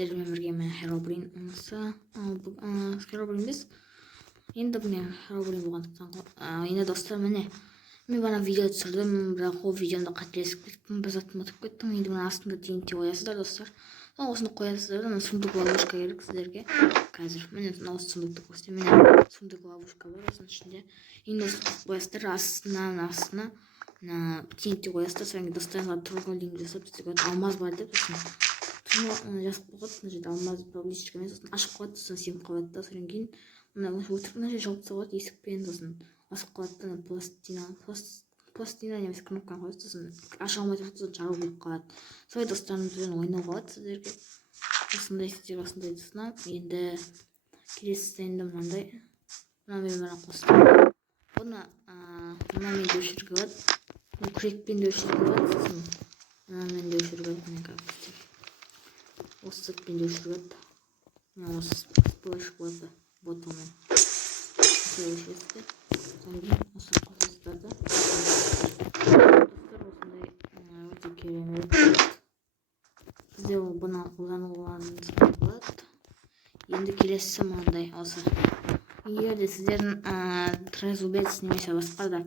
сіздермен бірге мен Херобрин Херобрин емес. Енді мен Херобрин болғандықтан енді достар, міне мен бана видео түсірдім, бірақ ол видеомда қателесіп кеттім, бір затты ұмытып кеттім. Енді мына астында TNT қоясыздар достар. Осыны қоясыздар, мына сундук ловушка керек сіздерге. Қазір міне осы сундукты көрсетемін. Міне сундук ловушка бар, осының ішінде. Енді осыны қоясыздар, астына TNT қоясыздар. Содан кейін достарыңызға турнолинг жасап сіздерге алмаз бар деп сосын жазып қойғады. Мына жерде алмаз табличка емес, сосын ашып қояды, сосын сеніп қалады да. Содан кейін мына өтірік мына жерде жауып тастап қояды есікпен, сосын асып қалады да. Пластина немесе кнопканы қояды, сосын аша алмай тұрады, сосын жару болып қалады. Солай достарымызбен ойнауға болады сіздерге. Осындай сіздер осындай достар. Енді келесі енді мынандай мына қостым. Бұны мынамен де өшіруге болады, күрекпен де өшіруге болады, сосын мынамен де өшіруге болады. Осы затпен де өшіруге болады. Осы сплэш болады ботамен. Осылай өшіресіздер. Содан кейін осы қосыстарды достар осындай өте керемет. Сіздер бұны қолдануыңызға болады. Енді келесі мынандай осы. Егер де сіздердің трезубец немесе басқа да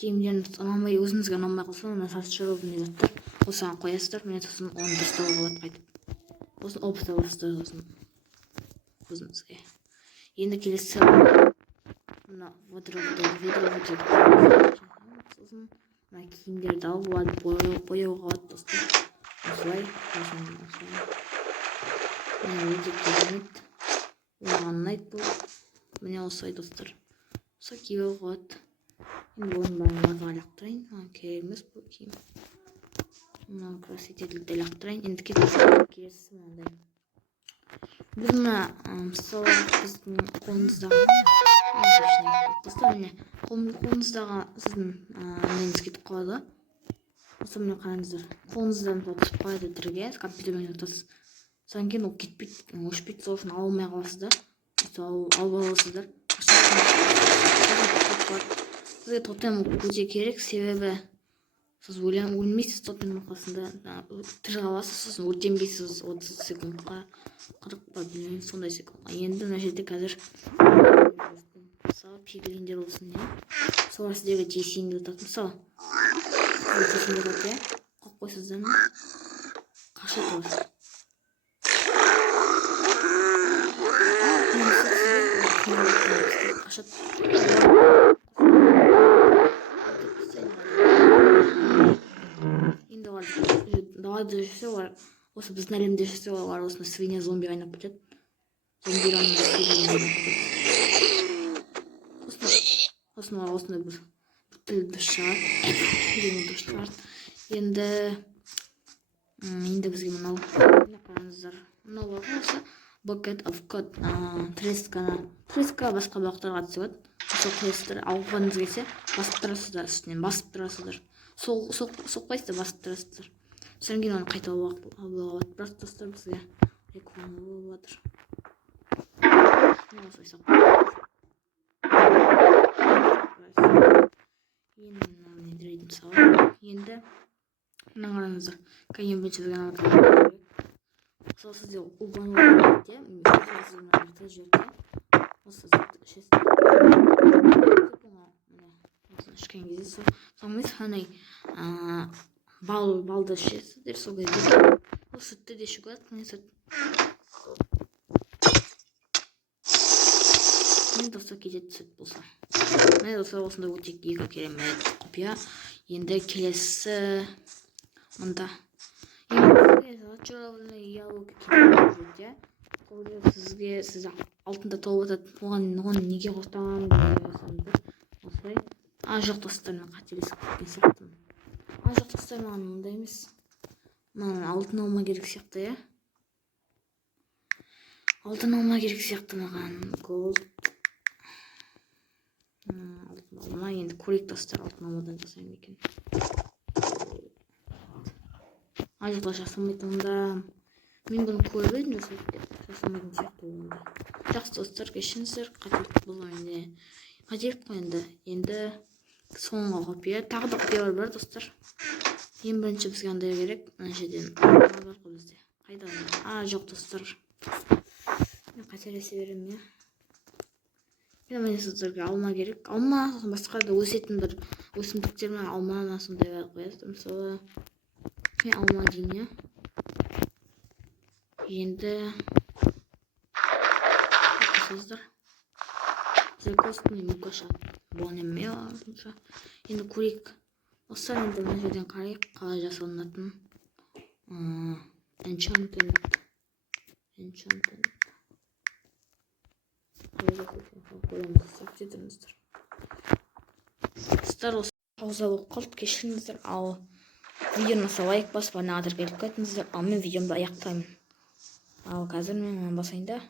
киімдеріңіз ұнамай, өзіңізге ұнамай қалса, мына сатшырылған заттар осыған қоясыздар. Міне сосын оны дұрыстауға болады қайтып. Осын опыта бастайды өзіңізге. Енді келесі мына ведро сосын мына киімдерді алып болады, бояуға болады достар. Осылай. Міне өте керемет. Оған ұнайды бұл. Міне осылай достар. Осы киюге болады. Енді оның бәрін базаға лақтырайын. Керек емес бұл киім. Мына красителді лақтырайын. Енді келесі мынандай. Біз мына мысалы біздің қолымыздағы достар, міне қолымыздағы сіздің неңіз кетіп қалады. Осы міне қараңыздар. Қолыңыздан түсіп қалады тірге, компьютермен жатасыз. Содан кейін ол кетпейді, өшпейді, сол үшін ала алмай қаласыздар. Алып аласыздар. Сізге тотем өте керек, себебі сіз өлмейсіз тотем арқасында, тірі қаласыз, сосын өртенбейсіз 30 секундқа, 40 па білмеймін, сондай секундқа. Енді мына жерде қазір мысалы пиглиндер болсын, солар сіздерге тиесейін деп жатады. Мысалы тиесейін деп жатады, қойып қойсыздар ма, қашады олар. Енді олар далада жүрсе, олар осы біздің әлемде жүрсе, олар осыны свинья зомби айнап кетеді. Осыны бір тілді шығарады. Енді бізге мынау қараңыздар. Мынау бар осы Bucket of Code треска басқа блоктарға түседі. Сол қойсыздар, алғаныңыз келсе басып тұрасыздар, үстінен басып тұрасыздар. Соқпайсыздар, басып тұрасыздар. Содан кейін оны қайта алуға болады. Бірақ достар бізге реклама болып жатыр. Енді мына қараңыздар. Кәйен бірінші бізге алады. Мысалы сізде ұлғану өтте, мені жерде осы затты ішесіздер. Осыны ішкен кезде соңыз қандай балды ішесіздер, сол кезде ол сүтті де ішуге болады. Міне сүт. Мені достар кетеді сүт болса. Міне достар осында өте екі керемет құпия. Енді келесі мұнда. Зачарованный яблоко кетеді. Сізге алтында толып жатады. Оған неге қостаған деп осылай. Жоқ достар, мен қателесіп кеткен сияқтымын. Жоқ достар, маған мұндай емес. Маған алтын алма керек сияқты, алтын алма керек сияқты маған. Голд. Алтын алма, енді көрейік достар, алтын алмадан жасаймын екен. Ажықта жасамайтын онда. Мен бұны көріп едім, жасамайтын сияқты онда. Жақсы достар, кешіріңіздер, қателік бұл менде. Қателік қой енді соңғы құпия. Тағы да құпиялар бар достар. Ең бірінші бізге андай керек. Мына жерден бар қой бізде. Қайда? Жоқ достар. Мен қателесе беремін, иә. Мен сіздерге алма керек. Алма, басқа да өсетін бір өсімдіктер ме, алма сондай қоясыздар. Мысалы, мен алма деймін, иә. Енді сіздер запасный мукаша бонемео. Енді көрейік. Достар, енді мына жерден қарайық қалай жасалынатын. Enchanted. Достар, осы пауза болып қалды, кешіріңіздер. Ал видеоны лайк басып, ана келіп қайтыңыздар. Ал мен видеомды аяқтаймын. Ал қазір мен басайын да.